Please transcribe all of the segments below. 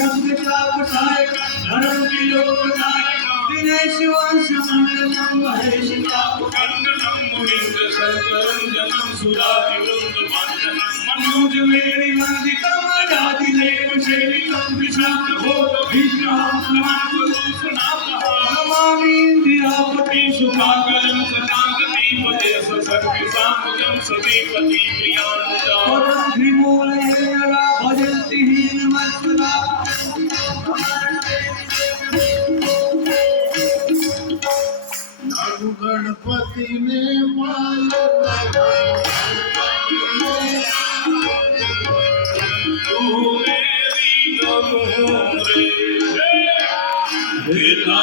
मुझ पठायक धर्म की लोक नायक दिनेश वंश मंगलम महेश मंगलम मुनिंद शंकरम जनम सुधा विवृंद पांडवम मनोज वेणी वंदितम अजाति देव सेवितम विशाख भोग विघ्नहम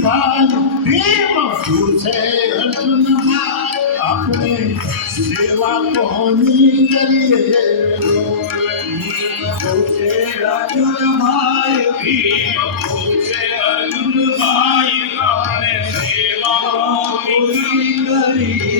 હનુમાન ભીમ પૂછે હનુમાન આપણે સેવા કોની કરીએ પૂછે રાજુભાઈ ભીમ પૂછે હનુમાન આપણે સેવા કોની કરીએ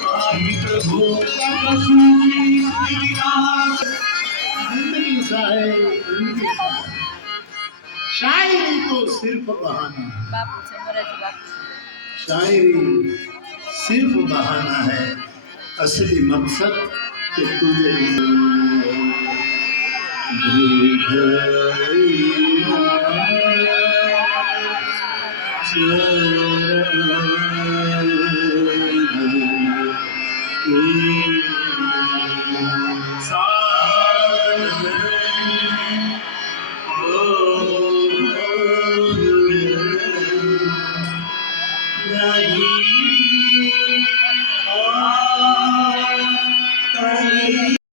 शायरी को सिर्फ बहाना है शायरी सिर्फ बहाना है असली मकसद कि तुझे Oh